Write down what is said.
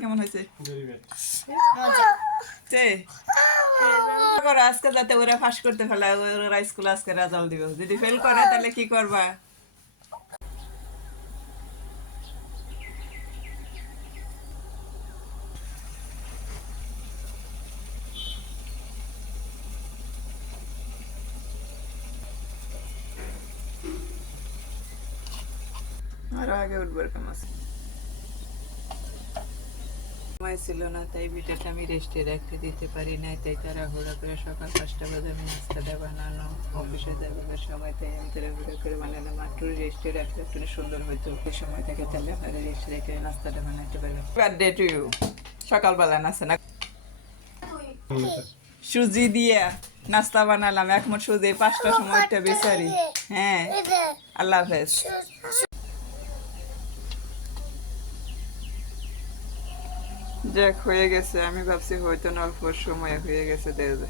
কেমন হয়েছে আজকে যাতে ওরা ফাঁস করতে ফেলে ওরা স্কুল আজকে রেজাল্ট দিব যদি ফেল করে তাহলে কি করবা আরো আগে উঠবার কেমন আছে সময় ছিল না তাই ভিডিওটা আমি রেস্টে রাখতে দিতে পারি নাই তাই তাড়াহুড়া করে সকাল 5টা বাজে আমি নাস্তাটা বানানো অফিসে যাবার সময় তাই আমি তাড়াহুড়া করে বানালাম একটু রেস্টে রাখলে একটু সুন্দর হইতো ওই সময় থেকে তাহলে আপনারা রেস্টে রেখে নাস্তাটা বানাতে পারবেন বার্থডে টু ইউ সকালবেলা নাস্তা না সুজি দিয়ে নাস্তা বানালাম একমট সুজি 5টার সময়টা বেচারি হ্যাঁ আল্লাহ হাফেজ যাক হয়ে গেছে আমি ভাবছি হয়তো না অল্প সময় হয়ে গেছে দেবে